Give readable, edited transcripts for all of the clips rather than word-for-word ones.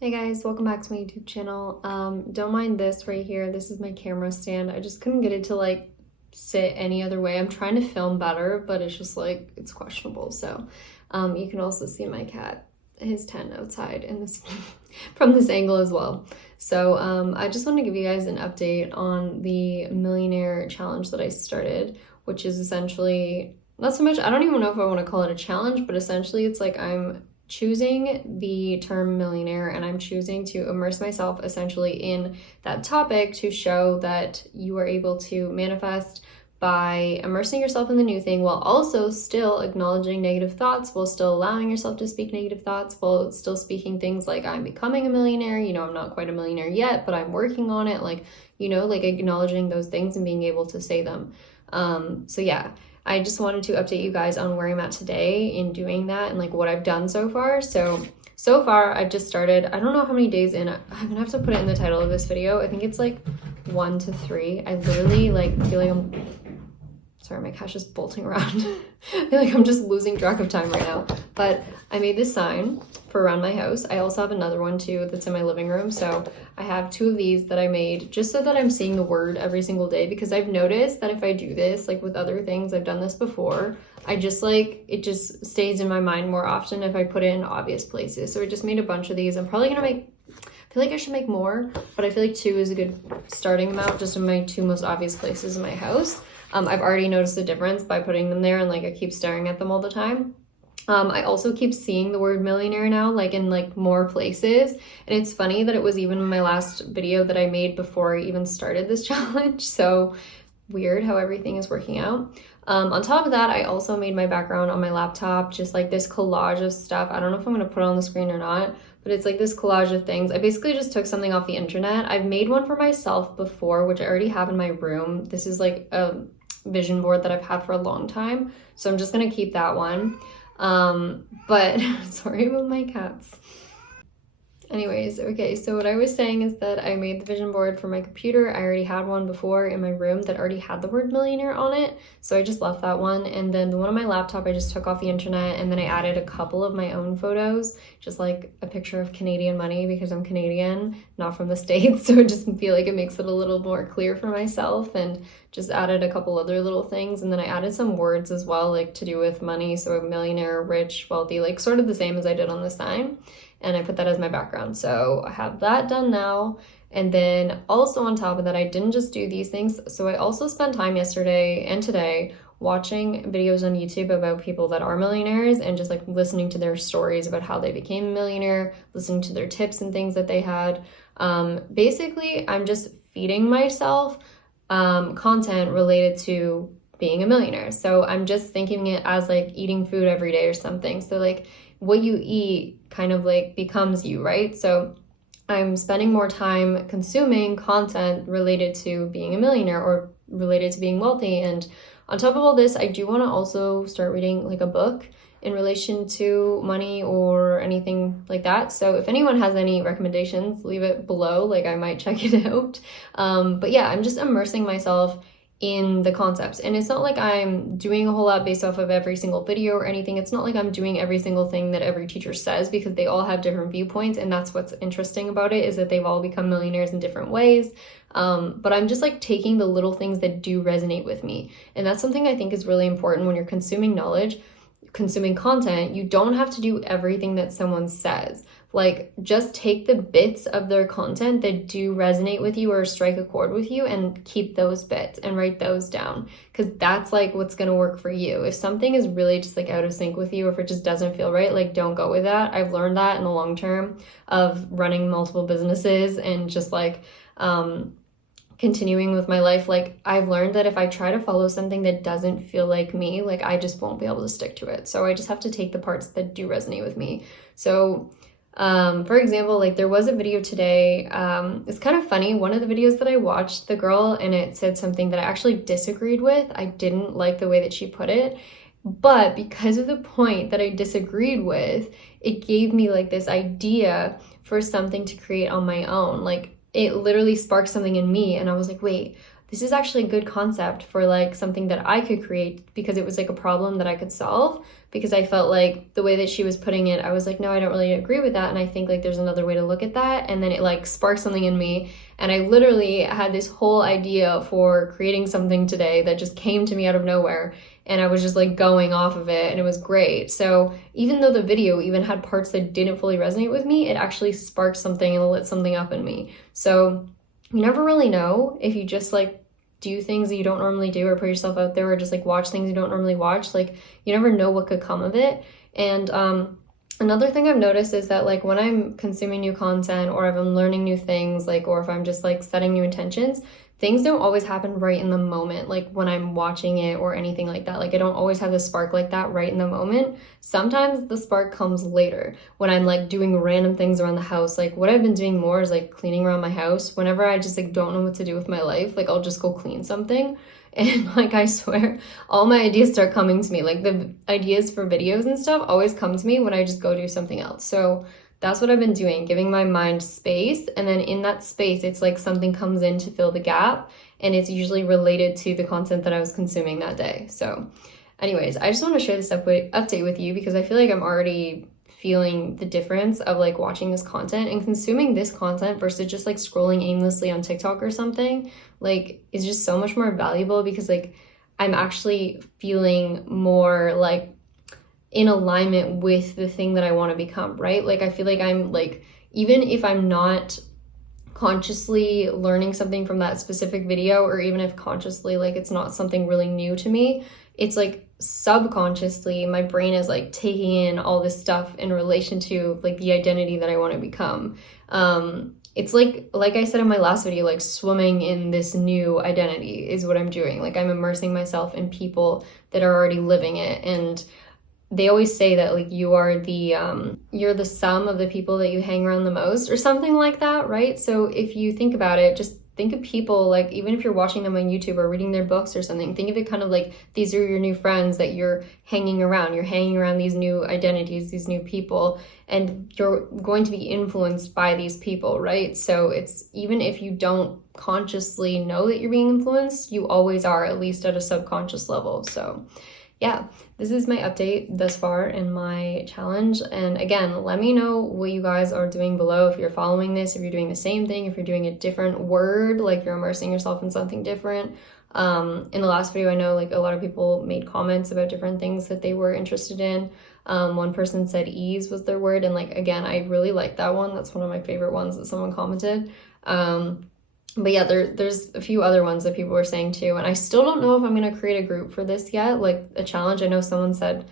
Hey guys, welcome back to my YouTube channel. Don't mind this right here. This is my camera stand. I just couldn't get it to like sit any other way. I'm trying to film better, but it's just like it's questionable. So you can also see my cat, his tent outside in this from this angle as well. So I just want to give you guys an update on the Millionaire challenge that I started, which is essentially not so much, I don't even know if I want to call it a challenge, but essentially it's like I'm choosing the term millionaire and I'm choosing to immerse myself essentially in that topic to show that you are able to manifest by immersing yourself in the new thing while also still acknowledging negative thoughts, while still allowing yourself to speak negative thoughts, while still speaking things like I'm becoming a millionaire, I'm not quite a millionaire yet, but I'm working on it, like acknowledging those things and being able to say them. So yeah, I just wanted to update you guys on where I'm at today in doing that and like what I've done so far. So far I've just started, I don't know how many days in, I'm gonna have to put it in the title of this video. I think it's like 1 to 3. I literally feel like I'm, sorry, my cat's just bolting around. I feel like I'm just losing track of time right now. But I made this sign for around my house. I also have another one too that's in my living room. So I have 2 of these that I made just so that I'm seeing the word every single day, because I've noticed that if I do this, like with other things, I've done this before, I just it just stays in my mind more often if I put it in obvious places. So I just made a bunch of these. I'm probably gonna make, I feel like I should make more, but I feel like 2 is a good starting amount just in my 2 most obvious places in my house. I've already noticed the difference by putting them there and I keep staring at them all the time. I also keep seeing the word millionaire now, in more places. And it's funny that it was even in my last video that I made before I even started this challenge. So weird how everything is working out. On top of that, I also made my background on my laptop, just this collage of stuff. I don't know if I'm gonna put it on the screen or not, but it's this collage of things. I basically just took something off the internet. I've made one for myself before, which I already have in my room. This is a vision board that I've had for a long time. So I'm just gonna keep that one. But sorry about my cats. Anyways, okay, so what I was saying is that I made the vision board for my computer. I already had one before in my room that already had the word millionaire on it, so I just left that one. And then the one on my laptop I just took off the internet, and then I added a couple of my own photos, just a picture of Canadian money because I'm Canadian, not from the States, so I just feel like it makes it a little more clear for myself, and just added a couple other little things. And then I added some words as well, to do with money, so millionaire, rich, wealthy, sort of the same as I did on the sign. And I put that as my background. So I have that done now. And then also on top of that, I didn't just do these things. So I also spent time yesterday and today watching videos on YouTube about people that are millionaires and just listening to their stories about how they became a millionaire, listening to their tips and things that they had. Basically, I'm just feeding myself content related to being a millionaire. So I'm just thinking it as eating food every day or something. So what you eat kind of becomes you, right? So I'm spending more time consuming content related to being a millionaire or related to being wealthy. And on top of all this, I do want to also start reading a book in relation to money or anything like that. So if anyone has any recommendations, leave it below. I might check it out. But yeah, I'm just immersing myself in the concepts. And it's not like I'm doing a whole lot based off of every single video or anything. It's not like I'm doing every single thing that every teacher says, because they all have different viewpoints. And that's what's interesting about it, is that they've all become millionaires in different ways. But I'm just taking the little things that do resonate with me. And that's something I think is really important when you're consuming knowledge, consuming content. You don't have to do everything that someone says. Just take the bits of their content that do resonate with you or strike a chord with you and keep those bits and write those down, because that's what's going to work for you. If something is really just out of sync with you, or if it just doesn't feel right, don't go with that. I've learned that in the long term of running multiple businesses and just continuing with my life. I've learned that if I try to follow something that doesn't feel like me, I just won't be able to stick to it. So I just have to take the parts that do resonate with me. So for example, there was a video today, it's kind of funny, one of the videos that I watched, the girl and it said something that I actually disagreed with. I didn't like the way that she put it, but because of the point that I disagreed with, it gave me this idea for something to create on my own. It literally sparked something in me, and I was wait, this is actually a good concept for like something that I could create, because it was like a problem that I could solve. Because I felt like the way that she was putting it, I was like, no, I don't really agree with that. And I think like there's another way to look at that. And then it like sparked something in me. And I literally had this whole idea for creating something today that just came to me out of nowhere. And I was just like going off of it, and it was great. So even though the video even had parts that didn't fully resonate with me, it actually sparked something and lit something up in me. So you never really know if you just like do things that you don't normally do, or put yourself out there, or just like watch things you don't normally watch. Like you never know what could come of it. And another thing I've noticed is that like when I'm consuming new content, or if I'm learning new things, like, or if I'm just like setting new intentions, things don't always happen right in the moment, like when I'm watching it or anything like that. Like I don't always have the spark like that right in the moment. Sometimes the spark comes later when I'm like doing random things around the house. Like what I've been doing more is like cleaning around my house. Whenever I just like don't know what to do with my life, like I'll just go clean something. And like I swear, all my ideas start coming to me. Like the ideas for videos and stuff always come to me when I just go do something else. So that's what I've been doing, giving my mind space. And then in that space, it's like something comes in to fill the gap. And it's usually related to the content that I was consuming that day. So anyways, I just want to share this update with you, because I feel like I'm already feeling the difference of like watching this content and consuming this content versus just like scrolling aimlessly on TikTok or something. Like is just so much more valuable, because like I'm actually feeling more like in alignment with the thing that I want to become, right? Like I feel like I'm like, even if I'm not consciously learning something from that specific video, or even if consciously like it's not something really new to me, it's like subconsciously my brain is like taking in all this stuff in relation to like the identity that I want to become. It's like I said in my last video, like swimming in this new identity is what I'm doing. Like I'm immersing myself in people that are already living it. And they always say that like you're the sum of the people that you hang around the most, or something like that, right? So if you think about it, just think of people, like even if you're watching them on YouTube or reading their books or something, think of it kind of like these are your new friends that you're hanging around. You're hanging around these new identities, these new people, and you're going to be influenced by these people, right? So it's, even if you don't consciously know that you're being influenced, you always are, at least at a subconscious level. So yeah, this is my update thus far in my challenge. And again, let me know what you guys are doing below, if you're following this, if you're doing the same thing, if you're doing a different word, like you're immersing yourself in something different. In the last video, I know like a lot of people made comments about different things that they were interested in. One person said ease was their word, and like again, I really like that one. That's one of my favorite ones that someone commented. But yeah, there's a few other ones that people were saying too, and I still don't know if I'm gonna create a group for this yet, like a challenge. I know someone said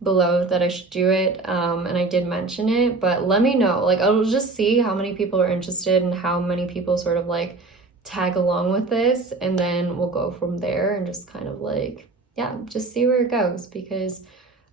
below that I should do it, and I did mention it, but let me know. Like I'll just see how many people are interested and how many people sort of like tag along with this, and then we'll go from there and just kind of like, yeah, just see where it goes. Because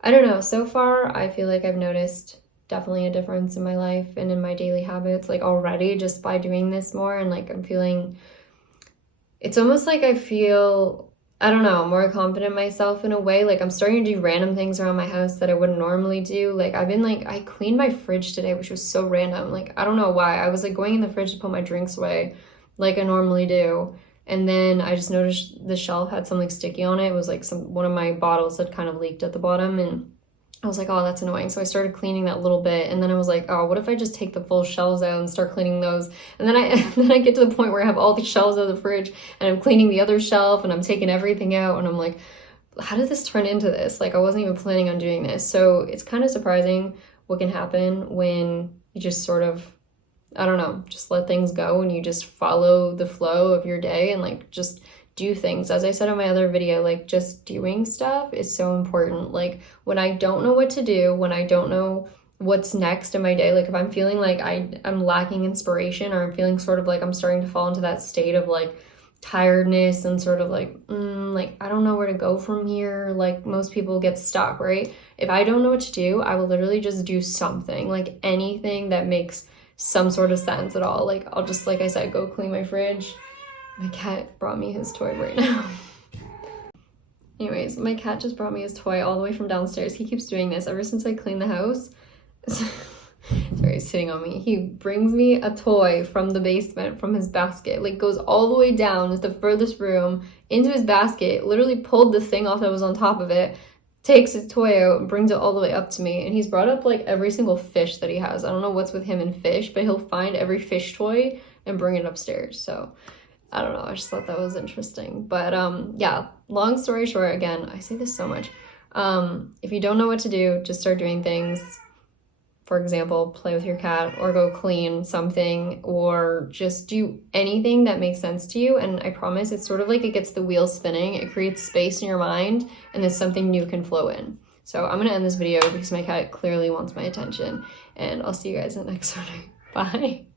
I don't know, so far I feel like I've noticed definitely a difference in my life and in my daily habits, like already just by doing this more. And like I'm feeling, it's almost like I feel, I don't know, more confident in myself in a way. Like I'm starting to do random things around my house that I wouldn't normally do. Like I've been like, I cleaned my fridge today, which was so random. Like I don't know why. I was like going in the fridge to put my drinks away like I normally do, and then I just noticed the shelf had something sticky on it. It was like one of my bottles had kind of leaked at the bottom, and I was like, oh, that's annoying. So I started cleaning that little bit, and then I was like, oh, what if I just take the full shelves out and start cleaning those? And then I get to the point where I have all the shelves out of the fridge, and I'm cleaning the other shelf, and I'm taking everything out, and I'm like, how did this turn into this? Like I wasn't even planning on doing this. So it's kind of surprising what can happen when you just sort of, I don't know, just let things go and you just follow the flow of your day and like just do things. As I said in my other video, like just doing stuff is so important. Like when I don't know what to do, when I don't know what's next in my day, like if I'm feeling like I'm lacking inspiration, or I'm feeling sort of like I'm starting to fall into that state of like tiredness and sort of like I don't know where to go from here. Like most people get stuck, right? If I don't know what to do, I will literally just do something, like anything that makes some sort of sense at all. Like I'll just, like I said, go clean my fridge. My cat brought me his toy right now. Anyways, my cat just brought me his toy all the way from downstairs. He keeps doing this ever since I cleaned the house. Sorry, he's sitting on me. He brings me a toy from the basement, from his basket, like goes all the way down to the furthest room into his basket, literally pulled the thing off that was on top of it, takes his toy out and brings it all the way up to me. And he's brought up like every single fish that he has. I don't know what's with him and fish, but he'll find every fish toy and bring it upstairs. So I don't know, I just thought that was interesting. But yeah, long story short, again, I say this so much. If you don't know what to do, just start doing things. For example, play with your cat or go clean something or just do anything that makes sense to you. And I promise it's sort of like it gets the wheel spinning. It creates space in your mind and then something new can flow in. So I'm going to end this video because my cat clearly wants my attention, and I'll see you guys in the next one. Bye.